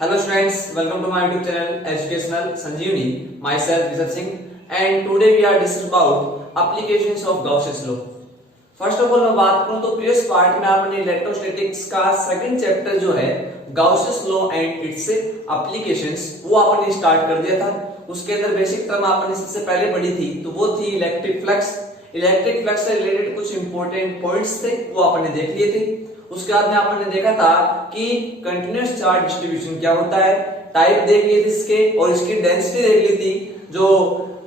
Hello students, welcome to my YouTube channel Educational Sanjeevani. Myself Rishabh Singh and today we are discussing about applications of Gauss's law. First of all मैं बात करूं तो previous part में आपने electrostatics का second chapter जो है गाउसेस law and it's applications वो आपने स्टार्ट कर दिया था। उसके अंदर बेसिक टर्म आपने सबसे पहले पढ़ी थी तो वो थी इलेक्ट्रिक फ्लक्स। इलेक्ट्रिक फ्लक्स से रिलेटेड कुछ इंपॉर्टेंट पॉइंट्स थे वो आपने देख लिए थे। उसके बाद में आपने देखा था कि कंटीन्यूअस चार्ज डिस्ट्रीब्यूशन क्या होता है, टाइप देख लिए थे इसके और इसकी डेंसिटी देख ली थी जो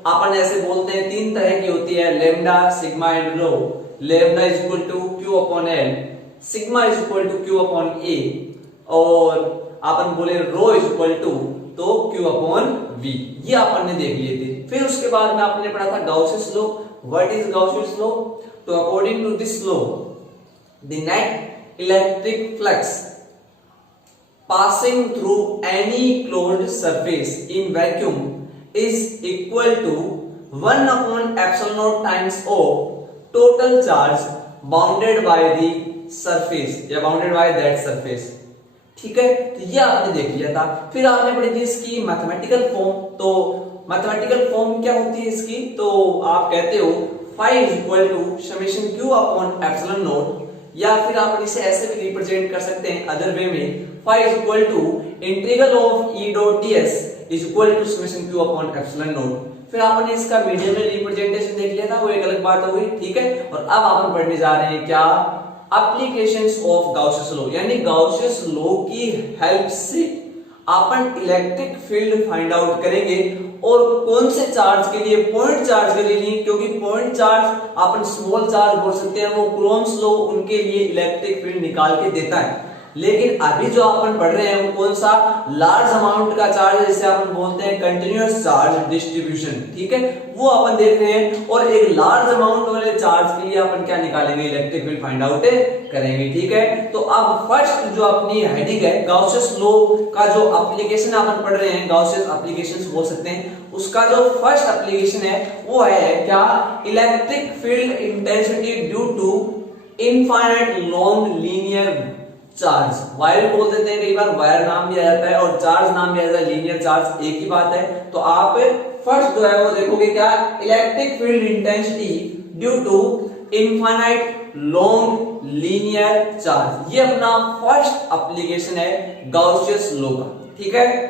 अपन ऐसे बोलते हैं तीन तरह की होती है, lambda, sigma and rho. Lambda is equal to q upon L, sigma is equal to q upon A और अपन बोले रो इज इक्वल टू तो क्यू अपॉन वी। ये अपन ने देख लिए थे। फिर उसके बाद में आपने पढ़ा था Gauss's law. What is Gauss's law? तो according to this law the net electric flux passing through any closed surface in vacuum is equal to 1 upon epsilon naught times O total charge bounded by the surface या bounded by that surface। ठीक है, तो ये आपने देख लिया था। फिर आपने पढ़ी थी इसकी मैथमेटिकल फॉर्म। तो मैथमेटिकल फॉर्म क्या होती है इसकी? तो आप कहते हो phi is equal to summation q upon epsilon naught, या फिर आप इसे ऐसे भी रिप्रेजेंट कर सकते हैं अदर वे में, phi is equal to integral of E dot ds is equal to summation q upon epsilon naught। फिर आपने इसका मीडियम में रिप्रेजेंटेशन देख लिया था, वो एक अलग बात हो गई। ठीक है, और अब अपन पढ़ने जा रहे हैं क्या? एप्लीकेशंस ऑफ गाउसेस लॉ, यानी गाउसेस लॉ की हेल्प से अपन इलेक्ट्रिक फील्ड फाइंड आउट करेंगे और कौन से चार्ज के लिए? पॉइंट चार्ज के लिए, क्योंकि पॉइंट चार्ज अपन स्मॉल चार्ज बोल सकते हैं, वो कूलॉम्स लॉ उनके लिए इलेक्ट्रिक फील्ड निकाल के देता है। लेकिन अभी जो अपन पढ़ रहे हैं वो कौन सा? लार्ज अमाउंट का चार्ज, जैसे अपन बोलते हैं कंटिन्यूअस चार्ज डिस्ट्रीब्यूशन। ठीक है, वो अपन देख रहे हैं और एक लार्ज अमाउंट वाले चार्ज के लिए अपन क्या निकालेंगे? इलेक्ट्रिक फील्ड फाइंड आउट करेंगे। ठीक है, तो अब फर्स्ट जो अपनी हेडिंग है गाउसेस लॉ का जो एप्लीकेशन अपन पढ़ रहे हैं, गाउसेस एप्लीकेशंस बोल सकते हैं, उसका जो फर्स्ट एप्लीकेशन है वो है क्या? Electric field intensity due to infinite long linear charge. Wire बोल देते हैं कई बार, वायर नाम भी आ जाता है और चार्ज नाम भी आ जाता है, लीनियर चार्ज एक ही बात है। तो आप फर्स्ट जो है वो देखोगे क्या? Electric field intensity due to infinite long linear charge. ये अपना फर्स्ट एप्लीकेशन है गाउसियस लॉ का। ठीक है,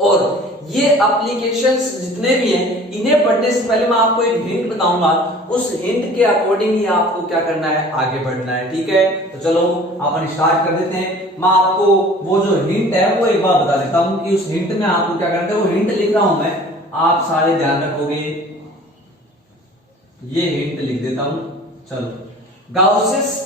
और ये एप्लीकेशंस जितने भी हैं इन्हें पढ़ने से पहले मैं आपको एक हिंट बताऊंगा, उस हिंट के अकॉर्डिंग ही आपको क्या करना है? आगे बढ़ना है। ठीक है, तो चलो अपन स्टार्ट कर देते हैं। मैं आपको वो जो हिंट है वो एक बार बता देता हूं कि उस हिंट में आपको क्या करना है। वो हिंट लिख रहा हूं मैं, आप सारे ध्यान रखोगे। ये हिंट लिख देता हूं। चलो, गाउसेस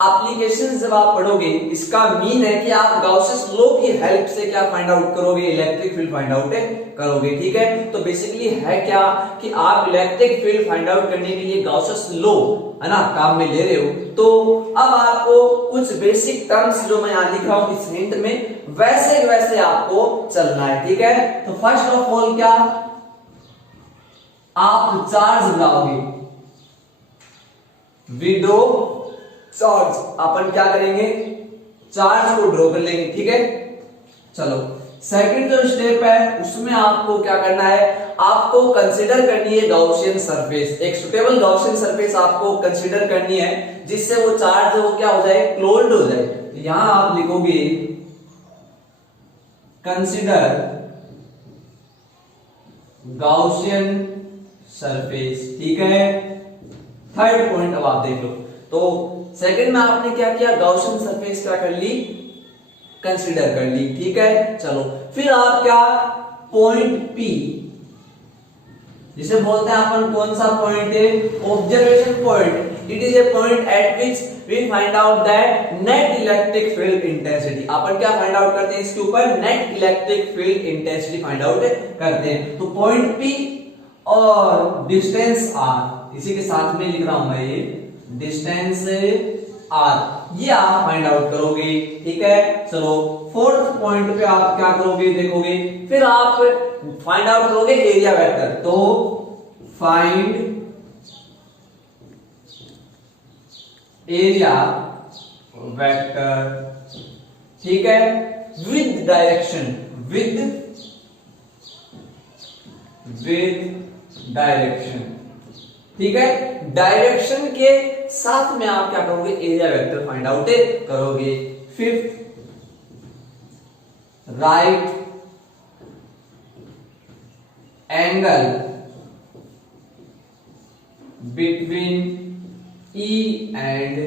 एप्लीकेशन जब आप पढ़ोगे इसका मीन है कि आप गाउसेस लॉ की हेल्प से क्या फाइंड आउट करोगे? इलेक्ट्रिक फील्ड फाइंड आउट करोगे। ठीक है, तो बेसिकली है क्या कि आप इलेक्ट्रिक फील्ड फाइंड आउट करने के लिए गाउसेस लॉ है ना काम में ले रहे हो। तो अब आपको कुछ बेसिक टर्म्स जो मैं यहां लिख रहा हूं इस हिंट में, वैसे वैसे आपको चलना है। ठीक है, तो फर्स्ट ऑफ ऑल क्या आप चार्ज बनाओगे? Withdraw charge. अपन क्या करेंगे? चार्ज को ड्रॉ कर लेंगे। ठीक है, चलो सेकंड जो स्टेप है उसमें आपको क्या करना है? आपको कंसीडर करनी है गाउसियन सरफेस। एक सुटेबल गाउसियन सरफेस आपको कंसीडर करनी है जिससे वो चार्ज वो क्या हो जाए? क्लोज्ड हो जाए। तो यहां आप लिखोगे कंसीडर गाउसियन सरफेस। ठीक है, थर्ड पॉइंट अब आप देख लो। तो सेकंड में आपने क्या किया? गाउसियन सरफेस क्या कर ली? कंसीडर कर ली। ठीक है, चलो फिर आप क्या? पॉइंट P जिसे बोलते हैं अपन कौन सा पॉइंट है? Observation point. It is a point at which we find out that net electric field intensity. अपन क्या फाइंड आउट करते हैं इसके ऊपर? Net electric field intensity find out करते हैं। तो पॉइंट P और डिस्टेंस R, इसी के साथ में लिख रहा हूं मैं ये डिस्टेंस R, ये आप फाइंड आउट करोगे। ठीक है, चलो फोर्थ पॉइंट पे आप क्या करोगे? देखोगे फिर आप फाइंड आउट करोगे एरिया वेक्टर। तो फाइंड एरिया वेक्टर। ठीक है, विद डायरेक्शन, विद डायरेक्शन, ठीक है। डायरेक्शन के साथ में आप क्या करोगे, एरिया वेक्टर फाइंड आउट करोगे। Fifth, right angle between E and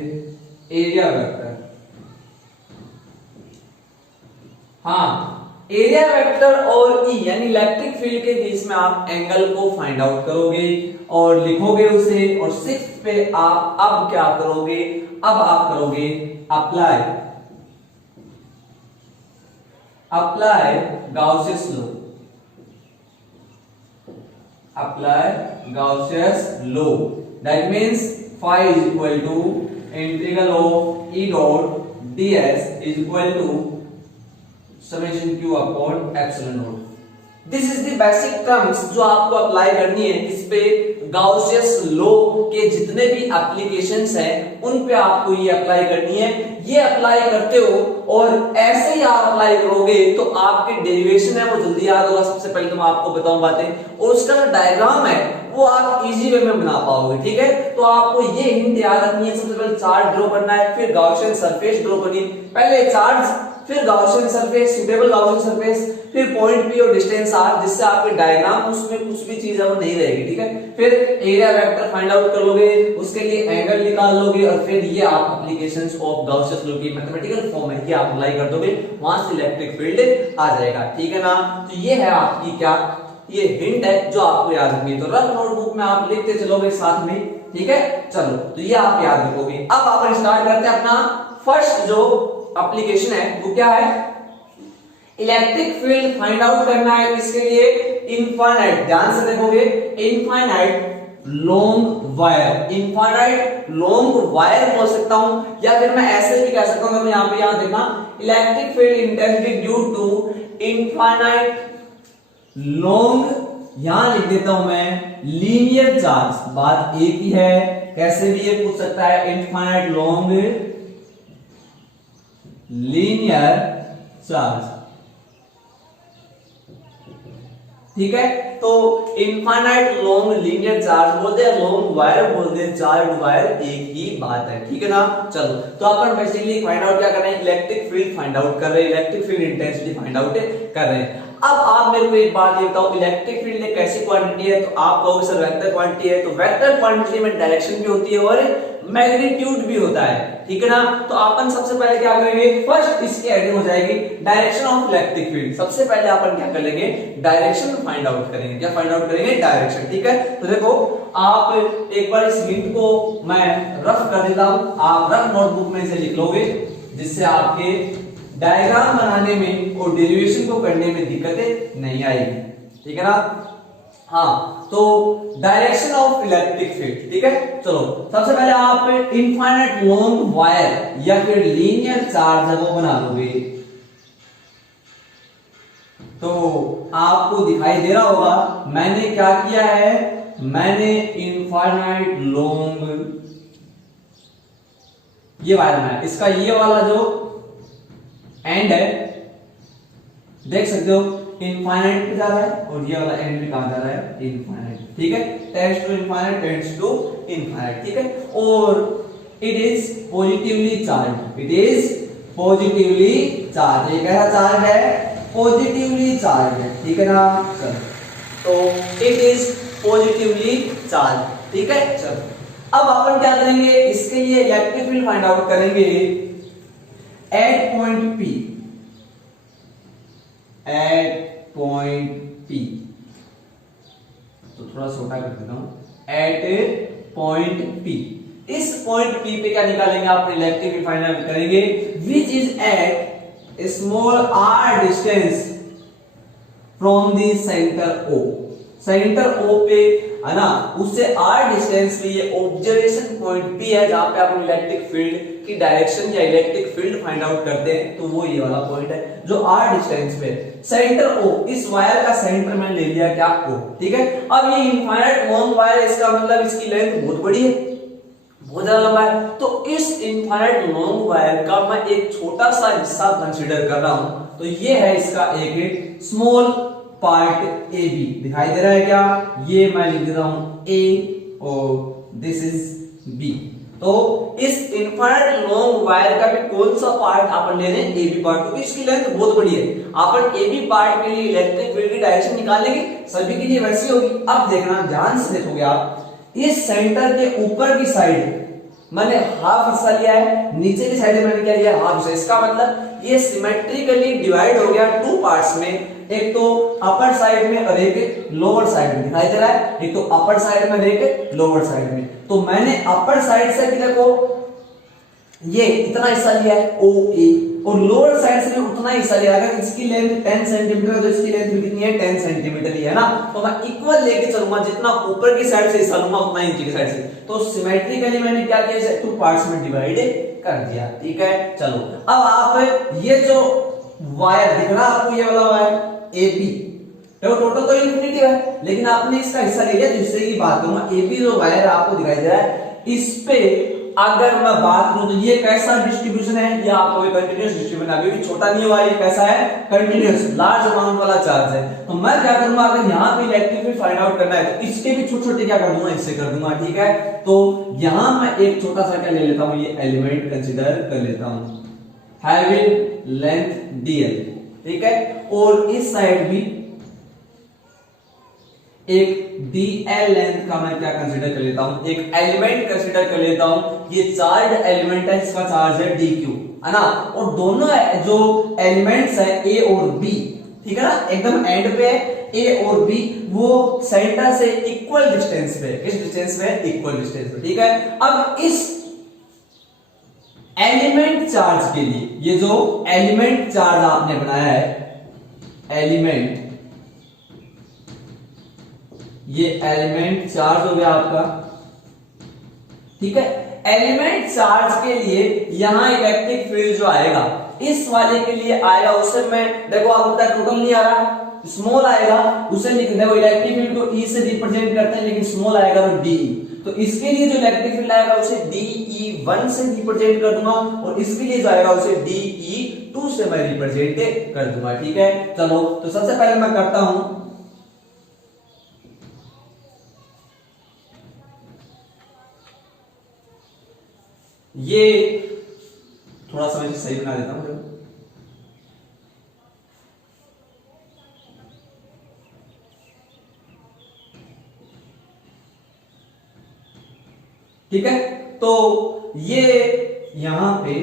area vector. हाँ, एरिया वेक्टर और E यानी इलेक्ट्रिक फील्ड के बीच में आप एंगल को फाइंड आउट करोगे और लिखोगे उसे। और सिक्स्थ पे आप अब क्या करोगे, अब आप करोगे apply Gauss's law, apply Gauss's law. That means phi is equal to integral of E dot ds is equal to summation q upon epsilon naught। This is the basic terms जो आपको अप्लाई करनी है। इस पे गाउसियस law के जितने भी applications हैं उन पे आपको ये अप्लाई करनी है। ये अप्लाई करते हो और ऐसे ही आप अप्लाई करोगे तो आपके डेरिवेशन है वो जल्दी याद होगा। सबसे पहले तो मैं आपको बताऊं बातें, और उसका जो डायग्राम है वो आप इजी वे में बना पाओगे, ठीक है। तो आपको ये हिंट याद रखनी है, सबसे पहले चार्ज ड्रॉ करना है, फिर गाउसियन सरफेस ड्रॉ करनी है। पहले चार्ज, फिर Gaussian surface, suitable Gaussian surface, फिर पॉइंट पी और डिस्टेंस आर, जिससे आपके डायग्राम उसमें कुछ भी चीज है वो नहीं रहेगी, ठीक है। फिर एरिया वेक्टर फाइंड आउट कर लोगे, उसके लिए एंगल निकाल लोगे और फिर ये आप एप्लीकेशंस ऑफ गाउसियस लॉ की मैथमेटिकल फॉर्म है ये आप अप्लाई कर दोगे, वहां से इलेक्ट्रिक फील्ड आ जाएगा, ठीक है ना। तो ये है आपकी क्या, ये हिंट है जो आपको याद रखनी है। तो रफ नोटबुक में आप लिखते चलोगे साथ में, ठीक है। चलो, तो ये आप याद रखोगे। अब आप स्टार्ट करते हैं अपना फर्स्ट जो एप्लीकेशन है वो क्या है, इलेक्ट्रिक फील्ड फाइंड आउट करना है। इसके लिए इनफाइनाइट, ध्यान से देखोगे, infinite long wire, infinite long wire बोल सकता हूं, या फिर मैं ऐसे भी कह सकता हूं। मैं यहां देखना, electric field intensity due to infinite long, यहां लिख देता हूं मैं लीनियर चार्ज। बात एक ही है, कैसे भी ये पूछ सकता है, इनफाइनाइट लॉन्ग लीनियर चार्ज, ठीक है। तो इनफाइनाइट लॉन्ग लीनियर चार्ज बोलते हैं, लॉन्ग वायर बोलते हैं, चार्ज वायर, एक ही बात है, ठीक है ना। चलो, तो अपन बेसिकली फाइंड आउट क्या कर रहे हैं, इलेक्ट्रिक फील्ड फाइंड आउट कर रहे हैं, electric field intensity find out कर रहे हैं। अब आप मेरे को एक बात ये बताओ, इलेक्ट्रिक फील्ड एक कैसी क्वांटिटी है, तो आप कहोगे सर वेक्टर क्वांटिटी है। तो वेक्टर क्वांटिटी में डायरेक्शन भी होती है और मैग्नीट्यूड भी होता है, ठीक है ना। तो अपन सबसे पहले क्या करेंगे, फर्स्ट इसकी हेडिंग हो जाएगी डायरेक्शन ऑफ इलेक्ट्रिक फील्ड। सबसे पहले अपन क्या कर लेंगे, डायरेक्शन फाइंड आउट करेंगे। क्या फाइंड आउट करेंगे, डायरेक्शन, ठीक है। तो देखो, आप एक बार इस हिंट को मैं रफ कर देता हूं, आप रफ नोटबुक में से लिख लोगे, जिससे आपके डायग्राम बनाने में और डेरिवेशन को करने में दिक्कतें नहीं आएगी, ठीक है ना। हाँ, तो डायरेक्शन ऑफ इलेक्ट्रिक फील्ड, ठीक है। चलो, सबसे पहले आप इनफाइनाइट लॉन्ग वायर या फिर लीनियर चार्ज है वो बना लोगे। तो आपको दिखाई दे रहा होगा मैंने क्या किया है, मैंने इनफाइनाइट लॉन्ग ये वायर बनाया। इसका ये वाला जो एंड है देख सकते हो इनफाइनाइट पे जा रहा है और ये वाला एंड भी कहां जा रहा है, इनफाइनाइट, ठीक है। Tends to infinite, tends to infinite, ठीक है। और it is positively charge, it is positively charge, ये कैसा चार्ज है, पॉजिटिवली चार्ज है, ठीक है ना। तो इट इज पॉजिटिवली चार्ज, ठीक है। चलो, अब अपन क्या करेंगे, इसके लिए इलेक्ट्रिक फील्ड फाइंड आउट करेंगे at point P, at point P। तो थोड़ा छोटा कर देता हूं, एट पॉइंट P। इस पॉइंट P पे क्या निकालेंगे, आप इलेक्ट्रिक फील्ड फाइंड आउट करेंगे which is at small r distance from the centre O। Centre O पे है ना, उससे r डिस्टेंस पे ये ऑब्जर्वेशन पॉइंट P है, जहां पे आप इलेक्ट्रिक फील्ड की डायरेक्शन या इलेक्ट्रिक फील्ड फाइंड आउट करते हैं। तो वो ये वाला पॉइंट है जो r डिस्टेंस पे, सेंटर O, इस वायर का सेंटर मैंने ले लिया क्या, O, ठीक है। अब ये इनफाइनाइट लॉन्ग वायर, इसका मतलब इसकी लेंथ बहुत बड़ी है, बहुत ज्यादा लंबा है। तो इस इनफाइनाइट लॉन्ग वायर का मैं एक छोटा सा हिस्सा कंसीडर कर रहा हूं। तो ये है इसका एक स्मॉल पार्ट ए बी, दिखाई दे रहा है क्या? ये मैं लिख देता हूं ए और दिस इज बी। तो इस इनफाइनाइट लॉन्ग वायर का भी कौन सा पार्ट अपन ले रहे हैं? ए बी पार्ट, क्योंकि इसकी लेंथ बहुत बड़ी है। अपन ए बी पार्ट के लिए इलेक्ट्रिक फील्ड की डायरेक्शन निकालेंगे, सभी के लिए वैसी होगी। अब देखना, ध्यान से देखोगे आप, इस सेंटर के ऊपर की साइड मैंने हाफ हिस्सा लिया है, नीचे की साइड मैंने क्या लिया? हाफ हिस्सा। इसका मतलब ये सिमेट्रिकली डिवाइड हो गया टू पार्ट्स में, एक तो अपर साइड में और एक लोअर साइड में, दिखाई दे रहा है? एक तो अपर साइड में और एक लोअर साइड में। तो मैंने अपर साइड से देखो ये इतना हिस्सा लिया है ओ ए, और लोअर साइड से उतना हिस्सा लिया। अगर इसकी लेंथ 10 सेंटीमीटर है तो इसकी लेंथ भी कितनी है? 10 सेंटीमीटर ही है ना। तो मैं इक्वल लेके चलूंगा, जितना ऊपर की साइड से हिस्सा लूंगा उतना नीचे की साइड से। तो सिमेट्रिकली मैंने क्या किया? इसे टू पार्ट्स में डिवाइड कर दिया, ठीक है। चलो अब आप ये जो वायर दिख रहा है आपको, ये वाला वायर ए बी, देखो टोटल तो इनफिनिटी है, लेकिन आपने इसका हिस्सा ले लिया, जिससे की बात करूंगा ए बी जो वायर आपको दिखाई दे रहा है, इस पे अगर मैं बात करूं तो ये कैसा डिस्ट्रीब्यूशन है? ये आपको कंटीन्यूअस डिस्ट्रीब्यूशन, अभी भी छोटा नहीं हुआ, ये कैसा है? कंटीन्यूअस, लार्ज अमाउंट वाला चार्ज है। तो मैं क्या करूंगा, अगर यहाँ पे इलेक्ट्रिक फील्ड फाइंड आउट करना है तो इसके भी छोटे छोटे क्या कर दूंगा? इससे कर दूंगा, ठीक है। तो यहां मैं एक छोटा सा क्या ले लेता हूं, ये एलिमेंट कंसीडर कर लेता हूं, हैविंग लेंथ dl, ठीक है। और इस साइड भी एक dl लेंथ का मैं क्या कंसीडर कर लेता हूं? एक एलिमेंट कंसीडर कर लेता हूं। ये चार्ज एलिमेंट है, इसका चार्ज है dq, है ना। और दोनों जो एलिमेंट्स है a और b, ठीक है ना, एकदम एंड पे a और b, वो सेंटर से इक्वल डिस्टेंस पे, किस डिस्टेंस पे? इक्वल डिस्टेंस पे, ठीक है। अब इस एलिमेंट चार्ज के लिए, ये जो एलिमेंट चार्ज आपने बनाया है, एलिमेंट, ये एलिमेंट चार्ज हो गया आपका, ठीक है। एलिमेंट चार्ज के लिए यहां इलेक्ट्रिक फील्ड जो आएगा, इस वाले के लिए आएगा, उसे मैं देखो आप होता है टोटल नहीं आ रहा, स्मॉल आएगा, उसे लिख देखो इलेक्ट्रिक फील्ड को ई से रिप्रेजेंट करते हैं, लेकिन स्मॉल आएगा तो डी। तो इसके लिए जो इलेक्ट्रिक फील्ड आएगा उसे DE1 से रिप्रेजेंट कर दूंगा, और इसके लिए जो आएगा उसे DE2 से मैं रिप्रेजेंट कर दूंगा, ठीक है। चलो तो सबसे पहले मैं करता हूं, ये थोड़ा सा मैं सही बना देता हूं, ठीक है। तो ये यहां पे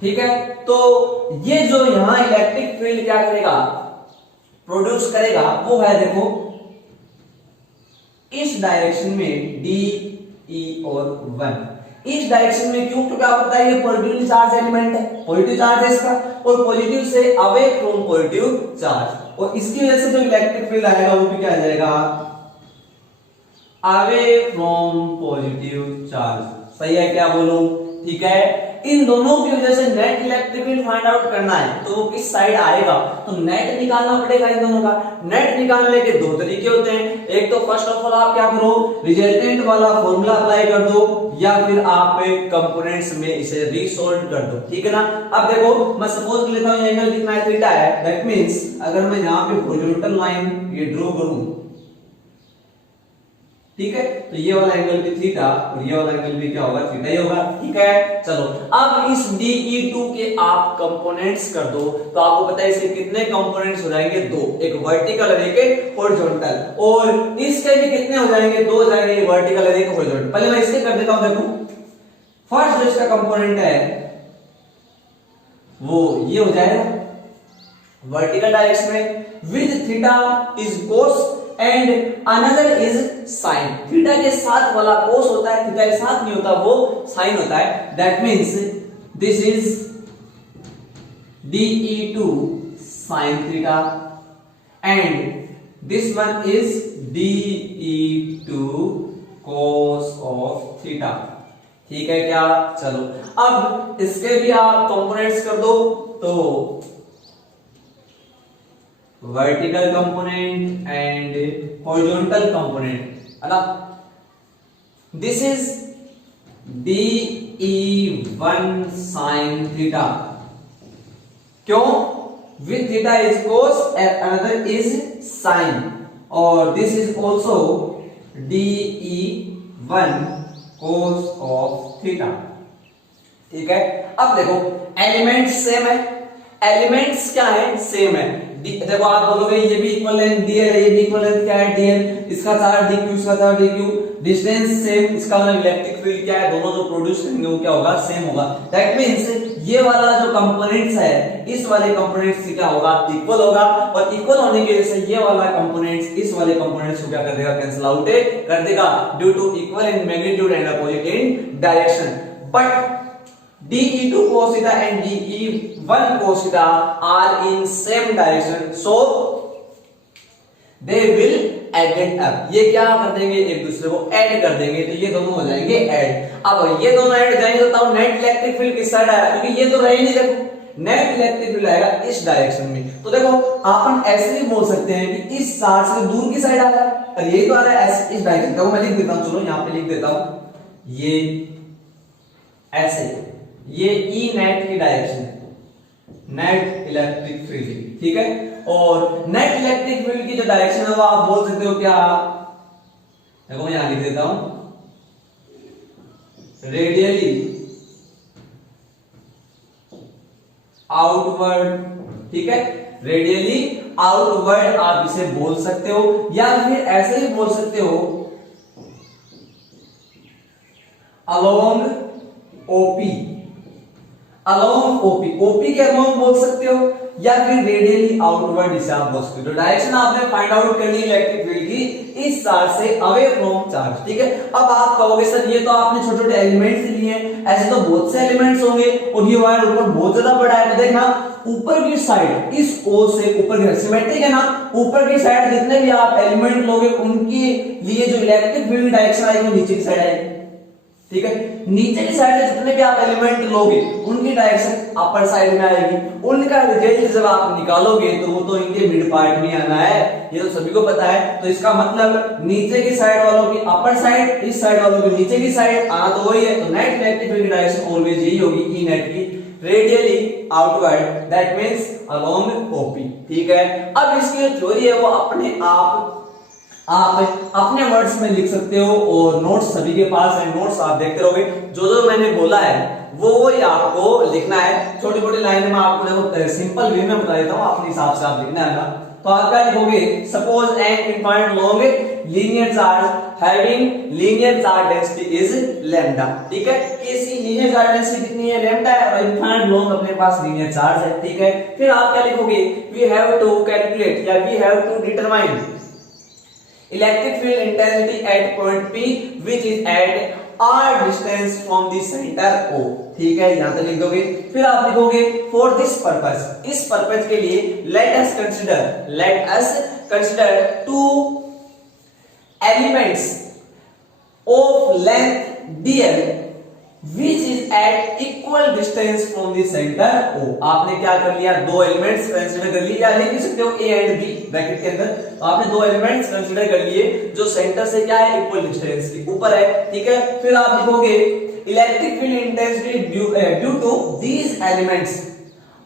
ठीक है। तो ये जो यहां इलेक्ट्रिक फील्ड क्या करेगा? प्रोड्यूस करेगा, वो है देखो इस डायरेक्शन में डी ई और 1, इस डायरेक्शन में। क्यों? क्योंकि आपको पता है ये पॉजिटिव चार्ज एलिमेंट है, पॉजिटिव चार्ज है इसका, और पॉजिटिव से अवे फ्रॉम पॉजिटिव चार्ज, और इसकी वजह से जो इलेक्ट्रिक फील्ड आएगा वो भी क्या आ जाएगा? Away from positive charge. सही है क्या बोलूं? ठीक है। इन दोनों की वजह से net electric field find out करना है, तो वो किस साइड आएगा? तो नेट निकालना पड़ेगा इन दोनों का। नेट निकालने के दो तरीके होते हैं, एक तो फर्स्ट ऑफ ऑल आप क्या करो, रिजल्टेंट वाला फॉर्मूला अप्लाई कर दो, या फिर आप कंपोनेंट्स में इसे रीसॉल्व कर दो, ठीक है ना। अब देखो मैं सपोज लेता हूं एंगल कितना है? थीटा है। दैट मींस अगर मैं यहां पे हॉरिजॉन्टल लाइन ये ड्रॉ करूं, ठीक है, तो ये वाला एंगल भी थीटा और ये वाला एंगल भी क्या होगा? थीटा ही होगा, ठीक है। चलो अब इस DE2 के आप कंपोनेंट्स कर दो, तो आपको पता है इसके कितने कंपोनेंट्स हो जाएंगे? दो, एक वर्टिकल और एक हॉरिजॉन्टल, और इसके भी कितने हो जाएंगे? दो हो जाएंगे, एक वर्टिकल और एक हॉरिजॉन्टल। पहले मैं इसके कर देता हूं, देखो फर्स्ट जो इसका कंपोनेंट है वो ये हो जाएगा वर्टिकल डायरेक्शन में, with theta is cos and another is sine. Theta के साथ वाला कोस होता है, थीटा के साथ नहीं होता, वो साइन होता है। That means this is DE2 sin theta and this one is DE2 cos of theta, ठीक है क्या। चलो अब इसके भी आप कंपोनेंट्स कर दो, तो vertical component and horizontal component है ना, this is DE1 sin theta. क्यों? with theta is cos and another is sin, और this is also DE1 cos of theta। ठीक है, अब देखो एलिमेंट्स सेम है, एलिमेंट्स क्या है? सेम है। देखो आप बोलोगे ये भी इक्वल लेंथ डी है, ये भी इक्वल लेंथ क्या है? डी है। इसका चार्ज डी क्यू, इसका charge D Q, distance same, इसका मतलब इलेक्ट्रिक फील्ड क्या है? दोनों जो प्रोड्यूस करेंगे वो क्या होगा? सेम होगा। दैट मींस ये वाला जो कंपोनेंट्स है इस वाले कंपोनेंट्स से क्या होगा? इक्वल होगा, और इक्वल होने की वजह से ये वाला कंपोनेंट्स इस वाले कंपोनेंट्स को क्या कर देगा? कैंसिल आउट कर देगा, due to equal in magnitude and opposite in direction. But DE2 cos theta and DE1 cos theta are in same direction, so they will add up। ये क्या कर देंगे? एक दूसरे को ऐड कर देंगे, तो ये दोनों हो जाएंगे ऐड। अब ये दोनों ऐड जाएंगे तो नेट इलेक्ट्रिक फील्ड किस साइड आएगा? क्योंकि ये तो रहे नहीं, देखो नेट इलेक्ट्रिक फील्ड आएगा इस डायरेक्शन में। तो देखो अपन ऐसे भी बोल सकते हैं कि इस चार्ज से दूर की साइड आ रहा है, और यही तो आ रहा है इस डायरेक्शन। देखो मैं लिख देता हूं, चलो यहां पे लिख देता हूं, ये ऐसे, ये ई नेट की डायरेक्शन है, नेट इलेक्ट्रिक फील्ड। ठीक है, और नेट इलेक्ट्रिक फील्ड की जो डायरेक्शन है वो आप बोल सकते हो क्या? देखो मैं यहां लिख देता हूं, रेडियली आउटवर्ड। ठीक है, रेडियली आउटवर्ड आप इसे बोल सकते हो, या फिर ऐसे ही बोल सकते हो along OP, along OP, OP के अलोंग बोल सकते हो, या फिर रेडियली आउटवर्ड इसे आप बोल सकते हो। डायरेक्शन आपने फाइंड आउट कर ली इलेक्ट्रिक फील्ड की, इस चार्ज से अवे फ्रॉम चार्ज। ठीक है, अब आप कहोगे सर ये तो आपने छोटे छोटे एलिमेंट्स लिए हैं, ऐसे तो बहुत से एलिमेंट्स होंगे, और ये वायर ऊपर बहुत ज्यादा बड़ा है। तो देखना ऊपर की साइड इस ओ से ऊपर की सिमेट्रिक है ना, ऊपर की साइड जितने भी आप एलिमेंट लोगे उनके लिए जो इलेक्ट्रिक फील्ड डायरेक्शन आएगी वो नीचे की साइड आएगी। ठीक है, नीचे की साइड से जितने भी आप एलिमेंट लोगे उनकी डायरेक्शन अपर साइड में आएगी। उनका रिजल्ट जब आप निकालोगे तो वो तो इनके मिड पार्ट में आना है, ये तो सभी को पता है। तो इसका मतलब नीचे की साइड वालों की अपर साइड, इस साइड वालों की नीचे की साइड, आना तो वही है। तो नेट इलेक्ट्रिक फील्ड की डायरेक्शन ऑलवेज यही होगी, ई नेट की, radially outward, that means along OP. ठीक है, अब इसकी जो थ्योरी है वो अपने आप अपने वर्ड्स में लिख सकते हो, और नोट्स सभी के पास है, नोट्स आप देखते रहोगे। जो जो मैंने बोला है वो ही आपको लिखना है, छोटी छोटी लाइन में आपको देखो सिंपल वे में बता देता हूँ, अपने हिसाब से आप लिखना है ना। तो आप क्या लिखोगे? Suppose an infinite long linear charge having linear charge density is lambda. ठीक है, किसी लीनियर चार्ज डेंसिटी कितनी है? लैम्डा है, और इनफाइनाइट लॉन्ग अपने पास लीनियर चार्ज है। ठीक है, फिर आप क्या लिखोगे? वी हैव टू कैलकुलेट या we have to determine electric field intensity at point P which is at r distance from the center O। ठीक है, यहां तक लिख दोगे। फिर आप लिखोगे for this purpose, इस पर्पस के लिए let us consider two elements of length dl which is at equal distance from the center O। आपने क्या कर लिया? दो एलिमेंट्स कंसीडर कर लिए, या लिख सकते हो A एंड B ब्रैकेट के अंदर। तो आपने दो एलिमेंट्स कंसीडर कर लिए जो सेंटर से क्या है? इक्वल डिस्टेंस के ऊपर है। ठीक है, फिर आप लिखोगे electric field intensity due to these elements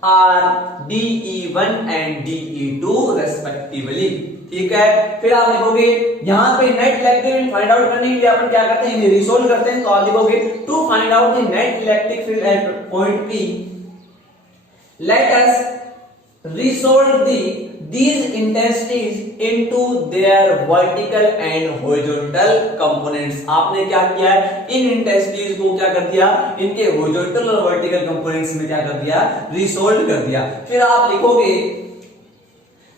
are DE1 and DE2 respectively. ठीक है, फिर आप लिखोगे यहां पे net electric field find out करने के लिए अपन क्या करते हैं? इन्हें रिसोल्व करते हैं। तो आप लिखोगे to find out the net electric field at point P let us resolve these intensities into their vertical and horizontal components। आपने क्या किया है? इन इंटेंसिटीज को क्या कर दिया? इनके horizontal और vertical components में क्या कर दिया? रिसोल्व कर दिया। फिर आप लिखोगे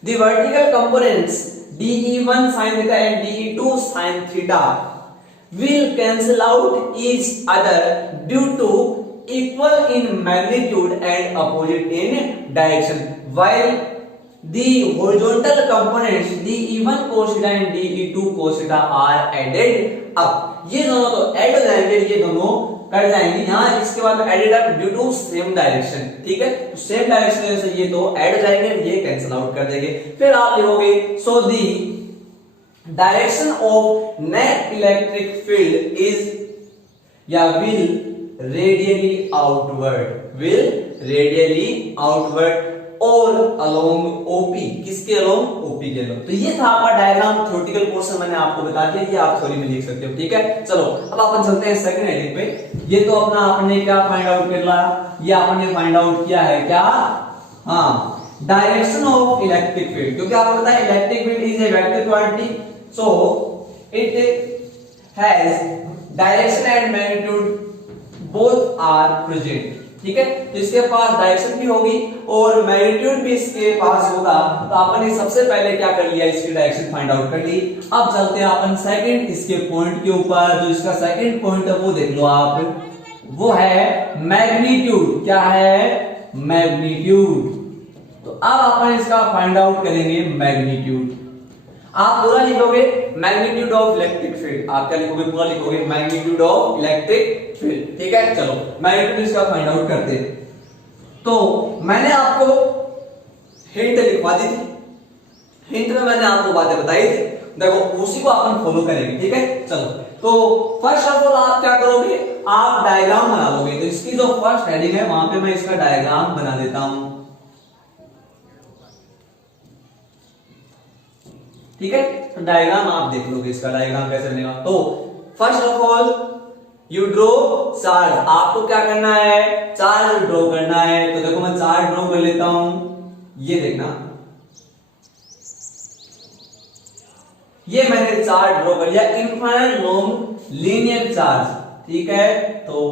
the vertical components DE1 sin theta and DE2 sin theta will cancel out each other due to equal in magnitude and opposite in direction, while the horizontal components DE1 cos theta and DE2 cos theta are added up। ये दोनों तो add हो जाएंगे, ये दोनों cut जाएंगी, यहाँ इसके बाद added up due to same direction, ठीक है, तो सेम डायरेक्शन से ये दो ऐड हो जाएंगे, ये कैंसिल आउट कर देंगे। फिर आप लिखोगे so the direction of net electric field is या विल रेडियली आउटवर्ड और अलोंग ओपी, किसके अलोंग, ओपी के अलोंग। तो ये था आपका डायग्राम, थ्योरेटिकल पोर्शन मैंने आपको बता दिया, ये आप थ्योरी में लिख सकते हो, ठीक है। चलो अब अपन चलते हैं सेकंड हेडिंग पे। ये तो अपना आपने क्या फाइंड आउट कर लिया, ये आपने फाइंड आउट किया है क्या, हाँ, डायरेक्शन ऑफ इलेक्ट्रिक फील्ड, क्योंकि आपको पता है electric field is a vector quantity, so it has direction and magnitude both are present, ठीक है। तो इसके पास डायरेक्शन भी होगी और मैग्नीट्यूड भी इसके पास होगा। तो अपन ने सबसे पहले क्या कर लिया, इसकी डायरेक्शन फाइंड आउट कर ली। अब चलते हैं अपन सेकंड इसके पॉइंट के ऊपर, जो इसका सेकंड पॉइंट है वो देख लो आप, वो है मैग्नीट्यूड। क्या है, मैग्नीट्यूड। तो अब अपन इसका फाइंड आउट करेंगे मैग्नीट्यूड। आप पूरा लिखोगे मैग्नीट्यूड ऑफ इलेक्ट्रिक फील्ड, आप क्या लिखोगे, पूरा लिखोगे मैग्नीट्यूड ऑफ इलेक्ट्रिक फील्ड, ठीक है। चलो मैग्नीट्यूड इसका फाइंड आउट करते हैं। तो मैंने आपको हिंट लिखवा दी थी, हिंट में मैंने आपको बातें बताई थी, देखो उसी को अपन फॉलो करेंगे, ठीक है। चलो तो फर्स्ट ऑफ ऑल आप क्या करोगे, आप डायग्राम बना लोगे। तो इसकी जो फर्स्ट हेडिंग है वहां पे मैं इसका डायग्राम बना देता हूं, ठीक है। तो डायग्राम आप देख लोगे, इसका डायग्राम कैसे बनेगा। तो first of all you draw charge, आपको क्या करना है, चार्ज ड्रॉ करना है। तो देखो मैं चार्ज ड्रॉ कर लेता हूं, ये देखना, ये मैंने चार्ज ड्रॉ कर लिया, इनफाइनाइट लॉन्ग लीनियर चार्ज, ठीक है। तो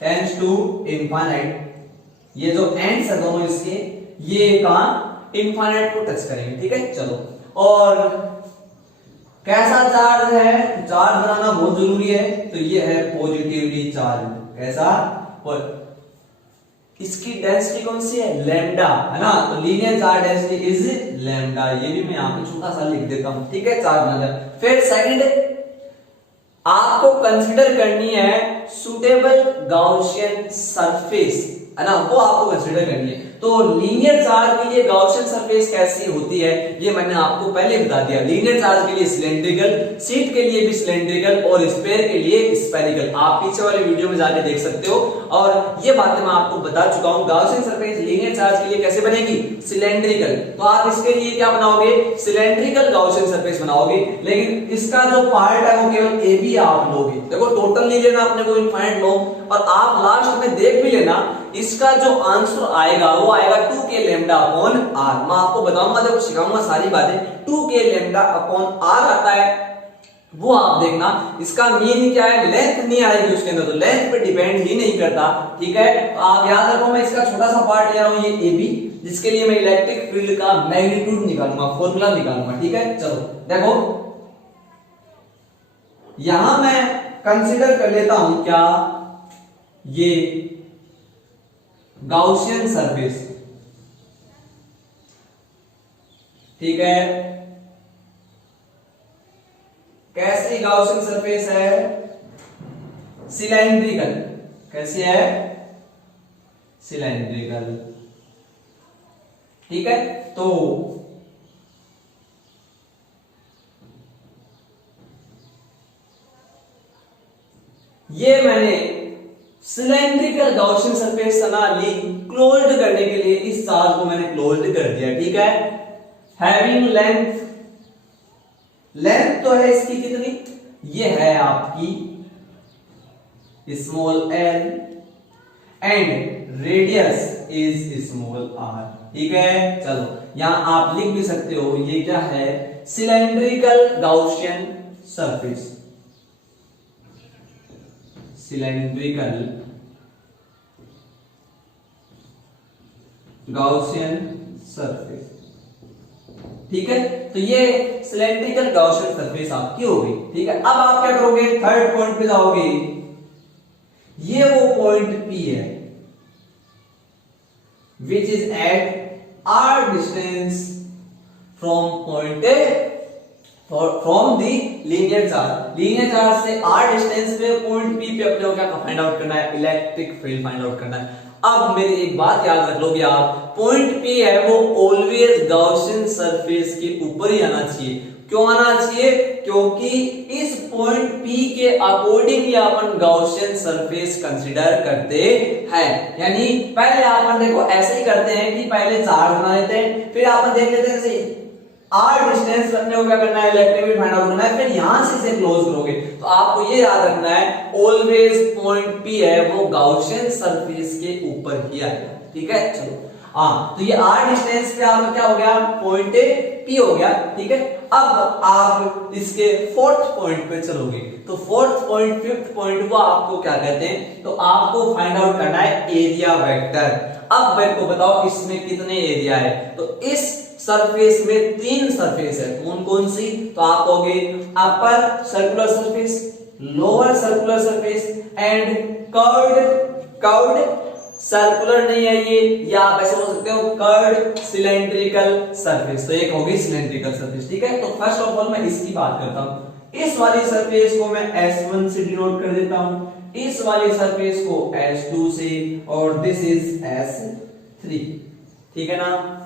टेंड्स टू इनफाइनाइट, ये जो एंड्स है दोनों इसके, ये कहां, इनफाइनाइट को टच करेंगे, ठीक है। चलो और कैसा चार्ज है, चार्ज बनाना बहुत जरूरी है। तो ये है पॉजिटिवली चार्ज, कैसा, और इसकी डेंसिटी कौन सी है, लैम्डा, है ना। तो linear charge density is lambda, ये भी मैं यहां पे छोटा सा लिख देता हूं, ठीक है, चार्ज बना जाए। फिर सेकंड आपको कंसीडर करनी है सुटेबल गाउसियन सरफेस, है ना, वो आपको कंसीडर करनी है। तो लीनियर चार्ज के लिए गाउसियन सरफेस कैसी होती है, ये मैंने आपको पहले बता दिया। लीनियर चार्ज के लिए सिलेंड्रिकल, शीट के लिए भी सिलेंड्रिकल और स्फीयर के लिए स्फेरिकल, आप पीछे वाले वीडियो में जाके देख सकते हो। और ये बातें मैं आपको बता चुका हूं। गाउसियन सरफेस लीनियर चार्ज के लिए कैसे बनेगी, सिलेंड्रिकल। तो आप इसके लिए क्या बनाओगे, सिलेंड्रिकल गाउसियन सरफेस बनाओगे। लेकिन इसका जो पार्ट है वो केवल ए बी आप लोगे, देखो टोटल नहीं लेना अपने को, इनफाइनाइट लो। और आप लास्ट में देख भी लेना, इसका जो आंसर आएगा वो आएगा 2k लैम्डा अपॉन आर। मैं आपको बताऊंगा, देखो सिखाऊंगा सारी बातें। 2k लैम्डा अपॉन आर आता है, वो आप देखना। इसका मीन क्या है, लेंथ नहीं आएगी उसके अंदर, तो लेंथ पे डिपेंड ही नहीं करता, ठीक है। तो आप याद रखो, मैं इसका छोटा सा पार्ट ले रहा हूं, ये ए बी, जिसके लिए मैं इलेक्ट्रिक फील्ड का मैग्नीट्यूड निकालूंगा, फॉर्मूला निकालूंगा, ठीक है। चलो देखो यहां मैं कंसीडर कर लेता हूं क्या, ये गाउसियन सरफेस, ठीक है। कैसी गाउसियन सरफेस है, सिलेंड्रिकल, कैसी है, सिलेंड्रिकल, ठीक है। तो ये मैंने सिलेंड्रिकल गाउसियन सरफेस बना ली, क्लोज्ड करने के लिए इस चार्ज को मैंने क्लोज्ड कर दिया, ठीक है। हैविंग लेंथ, लेंथ तो है इसकी कितनी, ये है आपकी small L and radius is small R, ठीक है। चलो यहां आप लिख भी सकते हो, ये क्या है, cylindrical Gaussian surface, cylindrical Gaussian surface, ठीक है। तो ये सिलेंड्रिकल गाउसियन सरफेस आपकी हो गई, ठीक है। अब आप क्या करोगे, थर्ड पॉइंट पे जाओगे, ये वो पॉइंट P है which is at R distance from point A, from the linear charge से r डिस्टेंस पे पॉइंट P पे अपने को क्या फाइंड आउट करना है, इलेक्ट्रिक फील्ड फाइंड आउट करना है। अब मेरी एक बात याद रख लोगे आप, पॉइंट P है वो ऑलवेज गॉसियन सरफेस के ऊपर ही आना चाहिए। क्यों आना चाहिए? क्योंकि इस पॉइंट P के अकॉर्डिंग ही अपन गॉसियन सरफेस कंसीडर करते हैं। यानी पहले अपन देखो ऐसे ही करते हैं कि पहले चार्ज बना लेते हैं, फिर अपन देख लेते हैं जैसे r डिस्टेंस रखने को क्या करना है, इलेक्ट्रिक फील्ड फाइंड आउट करना है, फिर यहां से इसे क्लोज करोगे। तो आपको ये याद रखना है ऑलवेज पॉइंट P है वो गॉसियन सरफेस के ऊपर ही आएगा। ठीक है, चलो तो ये r डिस्टेंस पे आपका क्या हो गया, पॉइंट P हो गया। ठीक है, अब आप इसके फोर्थ पॉइंट पे चलोगे, तो फोर्थ पॉइंट फिफ्थ पॉइंट वो आपको क्या कहते हैं, तो आपको फाइंड आउट करना है एरिया वेक्टर। अब मेरे को बताओ इसमें कितने एरिया है, तो इस सरफेस में 3 सरफेस है, कौन कौन सी, तो आप कहोगे upper circular surface, lower circular surface and curved circular नहीं है ये, या आप ऐसे बोल सकते हो कर्व्ड सिलेंड्रिकल सरफेस। तो एक होगी सिलेंड्रिकल सरफेस। ठीक है, तो फर्स्ट ऑफ ऑल मैं इसकी बात करता हूं। इस वाली सरफेस को मैं S1 से डिनोट कर देता हूं, इस वाली सरफेस को S2 से, और दिस इज S3। ठीक है ना,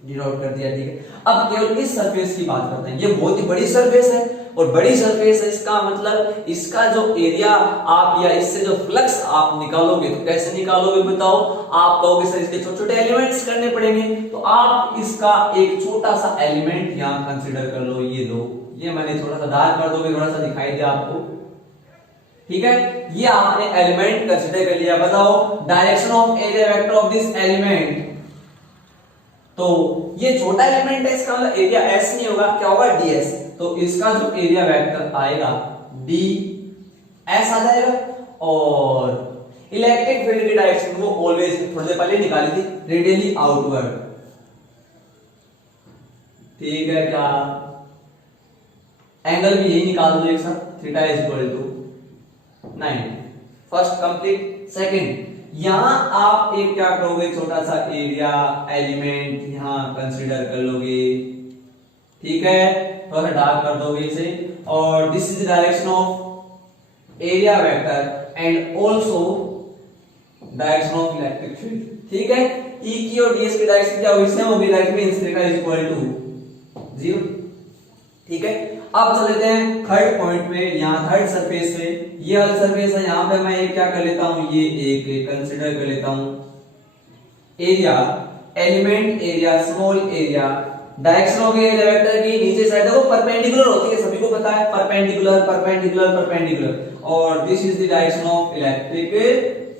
डिनोट कर दिया। ठीक है, अब केवल इस सरफेस की बात करते हैं। ये बहुत ही बड़ी सरफेस है, और बड़ी सरफेस है इसका मतलब इसका जो एरिया आप या इससे जो फ्लक्स आप निकालोगे, तो कैसे निकालोगे बताओ, आप कहोगे सर इसके छोटे छोटे एलिमेंट्स करने पड़ेंगे, तो आप इसका एक छोटा सा एलिमेंट यहां कंसीडर कर लो, ये दो, ये मैंने थोड़ा सा डार्क कर दोगे, थोड़ा सा दिखाई दे आपको। ठीक है, ये आपने एलिमेंट कंसीडर कर लिया। बताओ direction of area vector of this element, तो ये छोटा एलिमेंट है, इसका मतलब एरिया S नहीं होगा, क्या होगा ds, तो इसका जो एरिया वेक्टर आएगा ds आ जाएगा। और इलेक्ट्रिक फील्ड की डायरेक्शन वो ऑलवेज थोड़ी देर पहले निकाली थी, रेडियली आउटवर्ड। ठीक है, क्या एंगल भी यही निकाल दो एक साथ, theta is equal to 90। First complete. Second, यहां आप एक क्या करोगे, छोटा सा एरिया एलिमेंट यहां कंसीडर कर लोगे। ठीक है, थोड़ा डार्क कर दोगे इसे, और this is the direction of area vector and also direction of electric field. ठीक है, E की और ds की डायरेक्शन क्या होगी, सेम होगी, that means theta is equal to 0। ठीक है, अब चल लेते हैं थर्ड पॉइंट पे। यहाँ थर्ड सरफेस पे ये वाला सरफेस है, यहाँ पे मैं ये क्या कर लेता हूँ, ये एक कंसीडर कर लेता हूँ area element area small area. Direction हो गई एरिया वेक्टर की, नीचे साइड है वो परपेंडिकुलर होती है, सभी को पता है, परपेंडिकुलर परपेंडिकुलर परपेंडिकुलर। और this is the direction of electric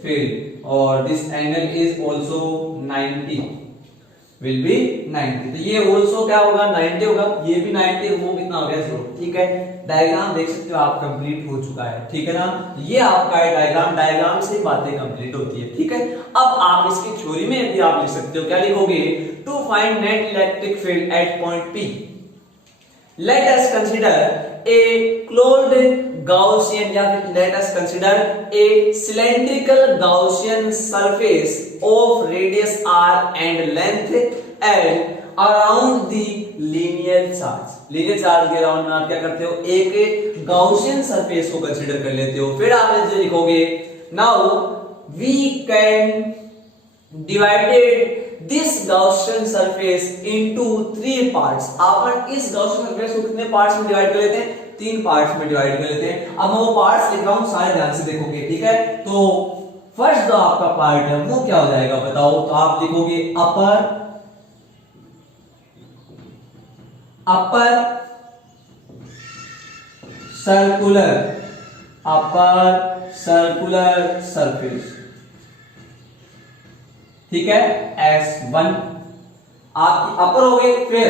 field, और this angle is also 90, will be 90। तो ये आल्सो क्या होगा, 90 होगा, ये भी 90, वो कितना हो गया 0। ठीक है, डायग्राम देख सकते हो आप, कंप्लीट हो चुका है। ठीक है ना, ये आपका है डायग्राम, डायग्राम से बातें कंप्लीट होती है। ठीक है, अब आप इसकी थ्योरी में भी आप लिख सकते हो, क्या लिखोगे, to find net electric field at point P, let us consider a closed Gaussian, या फिर let us consider a cylindrical Gaussian surface of radius r and length l around the linear charge। linear charge के around में आप क्या करते हो, एक Gaussian surface को कंसीडर कर लेते हो। फिर आप ऐसे लिखोगे, now we can divided this Gaussian surface into 3 parts। अपन इस Gaussian surface को कितने पार्ट्स में डिवाइड कर लेते हैं, 3 पार्ट्स में डिवाइड कर लेते हैं। अब मैं वो पार्ट्स लिख रहा हूं, सारे ध्यान से देखोगे। ठीक है, तो फर्स्ट जो आपका पार्ट है वो क्या हो जाएगा बताओ, तो आप लिखोगे अपर सर्कुलर सरफेस। ठीक है, S1 आपकी अपर हो गई। फिर